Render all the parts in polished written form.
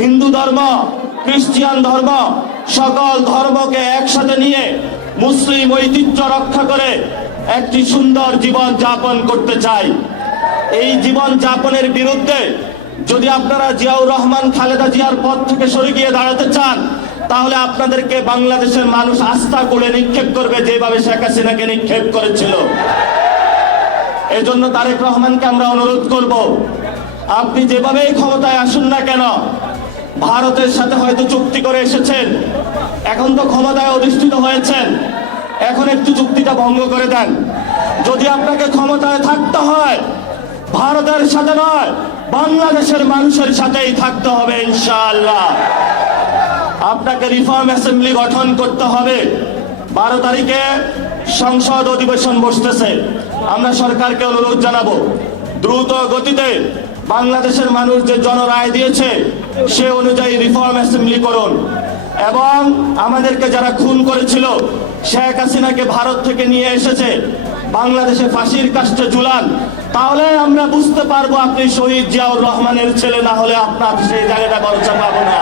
হিন্দু ধর্ম, খ্রিস্টান ধর্ম, সকল ধর্মকে একসাথে নিয়ে মুসলিম ঐতিহ্য রক্ষা করে একটি সুন্দর জীবন যাপন করতে চাই। এই জীবন যাপনের বিরুদ্ধে যদি আপনারা জিয়াউর রহমান খালেদা জিয়ার পদ থেকে সরে গিয়ে দাঁড়াতে চান, তাহলে আপনাদেরকে বাংলাদেশের মানুষ আস্থা করে নিক্ষেপ করবে, যেভাবে শেখ হাসিনাকে নিক্ষেপ করেছিল। এজন্য তারেক রহমানকে আমরা অনুরোধ করব, আপনি যেভাবেই ক্ষমতায় আসুন না কেন, ভারতের সাথে হয়তো চুক্তি করে এসেছেন, এখন তো ক্ষমতায় অধিষ্ঠিত হয়েছেন, এখন একটু চুক্তিটা ভঙ্গ করে দেন। যদি আপনাকে ক্ষমতায় থাকতে হয়, ভারতের সাথে নয়, বাংলাদেশের মানুষের সাথেই থাকতে হবে ইনশাআল্লাহ। আপনাকে রিফর্ম অ্যাসেম্বলি গঠন করতে হবে। 12 তারিখে সংসদ অধিবেশন বসতেছে। আমরা সরকারকে অনুরোধ জানাবো, দ্রুত গতিতে বাংলাদেশের মানুষ যে জনরায় দিয়েছে সে অনুযায়ী রিফর্ম অ্যাসেম্বলি করুন, এবং আমাদেরকে যারা খুন করেছিল, শেখ হাসিনাকে ভারত থেকে নিয়ে এসেছে বাংলাদেশে ফাঁসির কাস্টে ঝুলান। তাহলে আমরা বুঝতে পারবো আপনি শহীদ জিয়াউর রহমানের ছেলে, না হলে আপনার সেই জায়গাটা ভরসা পাবো না।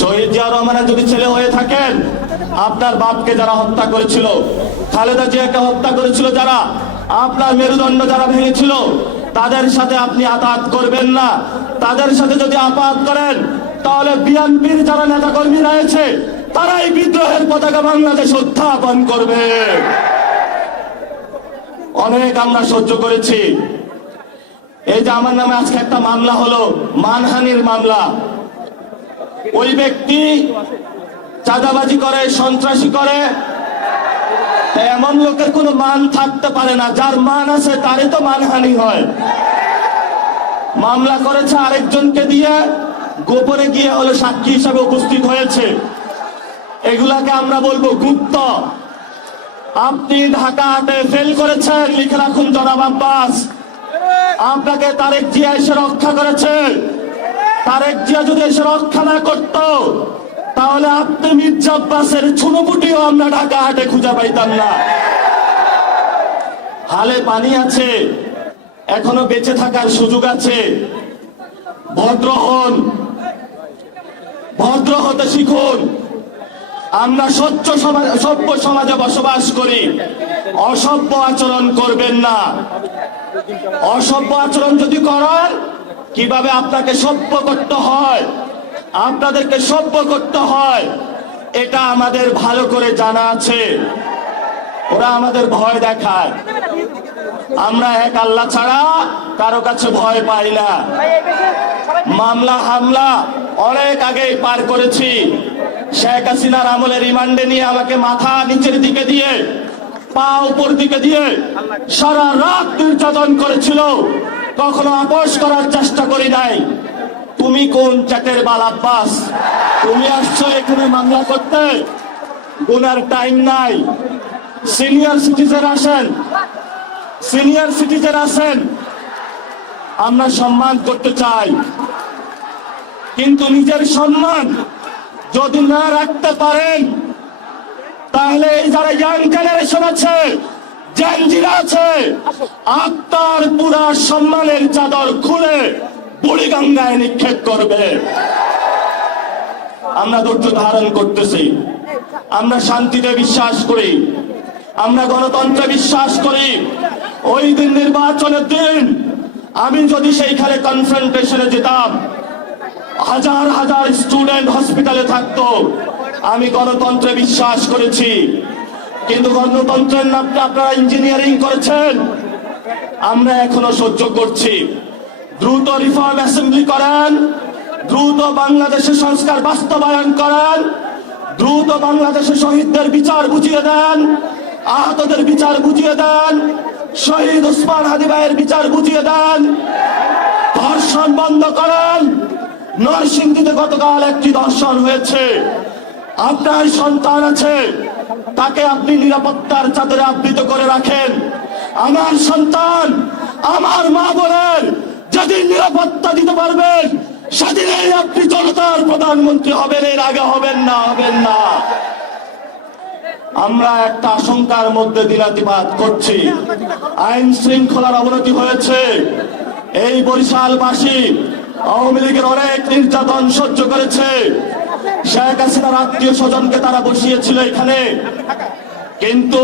শহীদ জিয়াউর রহমানের যদি ছেলে হয়ে থাকেন, আপনার বাপকে যারা হত্যা করেছিল, খালেদা জিয়াকে হত্যা করেছিল যারা, আপনার মেরুদণ্ড যারা ভেঙেছিল, তাদের সাথে আপনি আঘাত করবেন না। তাদের সাথে যদি আঘাত করেন, তাহলে বিএনপির যারা নেতাকর্মী রয়েছে তারাই বিদ্রোহের পতাকা বাংলাদেশে উত্থাপন করবে। অনেক আমরা সহ্য করেছি। এই যে আমার নামে আজকে একটা মামলা হলো, মানহানির মামলা। ওই ব্যক্তি চাঁদাবাজি করে, সন্ত্রাসী করে, এমন লোকের কোনো মান থাকতে পারে না। যার মান আছে তারই তো মানহানি হয়। মামলা করেছে আরেকজনকে দিয়ে, গোপনে গিয়ে হলো সাক্ষী হিসাবে উপস্থিত হয়েছে। এগুলাকে আমরা বলবো গুপ্ত। আপনি ঢাকা হাটে ফেল করেছেন, লিখে রাখুন জনাব আব্বাস। আপনাকে তারেক জিয়া এসে রক্ষা করেছে। তারেক জিয়া যদি এসে রক্ষা না করত, তাহলে আপনি মির্জা আব্বাসের ছুনোপুটিও আমরা ঢাকা হাটে খুঁজে পাইতাম না। হালে পানি আছে, এখনো বেঁচে থাকার সুযোগ আছে। ভদ্র হন, ভদ্র হতে শিখুন। আমরা সভ্য সমাজে বসবাস করি, অসভ্য আচরণ করবেন না। অসভ্য আচরণ যদি করেন, কিভাবে আপনাকে সভ্য করতে হয়, আপনাদেরকে সভ্য করতে হয়, এটা আমাদের ভালো করে জানা আছে। ওরা আমাদের ভয় দেখায়। আমরা এক আল্লাহ ছাড়া কারো কাছে ভয় পাই না। মামলা হামলা অনেক আগেই পার করেছি। শেখ হাসিনার আমলে রিমান্ডে নিয়ে আমাকে মাথা নিচের দিকে দিয়ে, পা উপর দিকে দিয়ে সারা রাত নির্যাতন করেছিল। কখনো আপোষ করার চেষ্টা করি নাই। তুমি কোন চ্যাটের বাল আব্বাস? তুমি আসছো এখানে মামলা করতে, গুনার টাইম নাই। সিনিয়র সিটিজেন আসেন, সিনিয়র সিটিজেন আসেন, আমরা সম্মান করতে চাই। কিন্তু নিজের সম্মান যদি না রাখতে পারেন, তাহলে এই যারা ইয়াং জেনারেশন আছে, জেনজিরা আছে, আপনার পুরা সম্মানের চাদর খুলে বুড়িগঙ্গায় নিক্ষেপ করবে। আমরা ধৈর্য ধারণ করতেছি। আমরা শান্তিতে বিশ্বাস করি, আমরা গণতন্ত্রে বিশ্বাস করি। ওই দিন নির্বাচনের দিন আমি যদি সেইখানে কনফ্রন্টেশনে যেতাম, হাজার হাজার স্টুডেন্ট হসপিটালে থাকতো। আমি গণতন্ত্রে বিশ্বাস করেছি, কিন্তু গণতন্ত্রের নামে আপনারা ইঞ্জিনিয়ারিং করেছেন। আমরা এখনো সহ্য করছি। দ্রুত রিফর্ম অ্যাসেম্বলি করেন, দ্রুত বাংলাদেশের সংস্কার বাস্তবায়ন করেন, দ্রুত বাংলাদেশের শহীদদের বিচার বুঝিয়ে দেন, আহতদের বিচার বুঝিয়ে দেন, শহীদ ওসমান হাদি ভাইয়ের বিচার বুঝিয়ে দেন, ধর্ষণ বন্ধ করেন। নরসিংদীতে গতকাল একটি ধর্ষণ হয়েছে। আপনার সন্তান আছে, তাকে আপনি নিরাপত্তার চাদরে আবৃত করে রাখেন। আমার সন্তান, আমার মা বোনের যেদিন নিরাপত্তা দিতে পারবেন, সেদিনই আপনি জনতার প্রধানমন্ত্রী হবেন। এর আগে হবেন না, হবেন না। আমরা একটা আশঙ্কার মধ্যে দিনাতিপাত করছি। আইন শৃঙ্খলার অবনতি হয়েছে। এই বরিশালবাসী আওয়ামী লীগের অনেক নির্যাতন সহ্য করেছে। শেখ হাসিনার আত্মীয় স্বজনকে তারা বসিয়েছিল এখানে, কিন্তু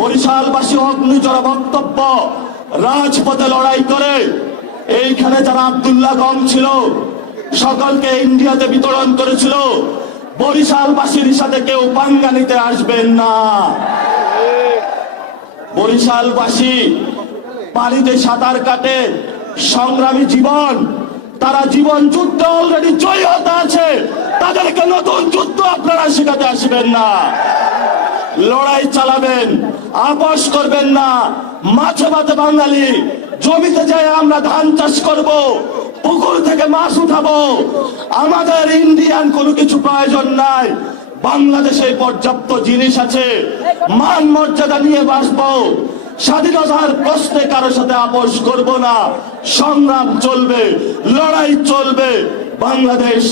বরিশালবাসী অগ্নিজরা বক্তব্য, রাজপথে লড়াই করে এইখানে যারা আব্দুল্লাহ গম ছিল সকলকে ইন্ডিয়াতে বিতরণ করেছিল। বরিশালবাসীর সাথে কেউ পাঙ্গা নিতে আসবেন না। বরিশালবাসী পানিতে সাঁতার কাটে, সংগ্রামী জীবন, তারা জীবন যুদ্ধে অলরেডি জয়ী হতে আছে। তাদেরকে নতুন যুদ্ধ আপনারা শেখাতে আসবেন না। লড়াই চালাবেন, আপোষ করবেন না। মাঝে মাঝে বাঙালি জমিতে যায় আমরা ধান চাষ করব, পুকুর থেকে মাছ উঠাবো, আমাদের ইন্ডিয়ান কোনো কিছু প্রয়োজন নাই। বাংলাদেশে পর্যাপ্ত জিনিস আছে, মান মর্যাদা নিয়ে বাঁচবো। স্বাধীনতার প্রশ্নে কারোর সাথে আপোষ করব না। সংগ্রাম চলবে, লড়াই চলবে, বাংলাদেশ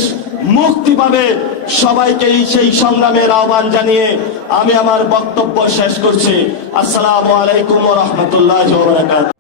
মুক্তি পাবে। সবাইকে সেই সংগ্রামের আহ্বান জানিয়ে আমি আমার বক্তব্য শেষ করছি। আসসালামু আলাইকুম ওয়া রাহমাতুল্লাহি ওয়া বারাকাতুহু।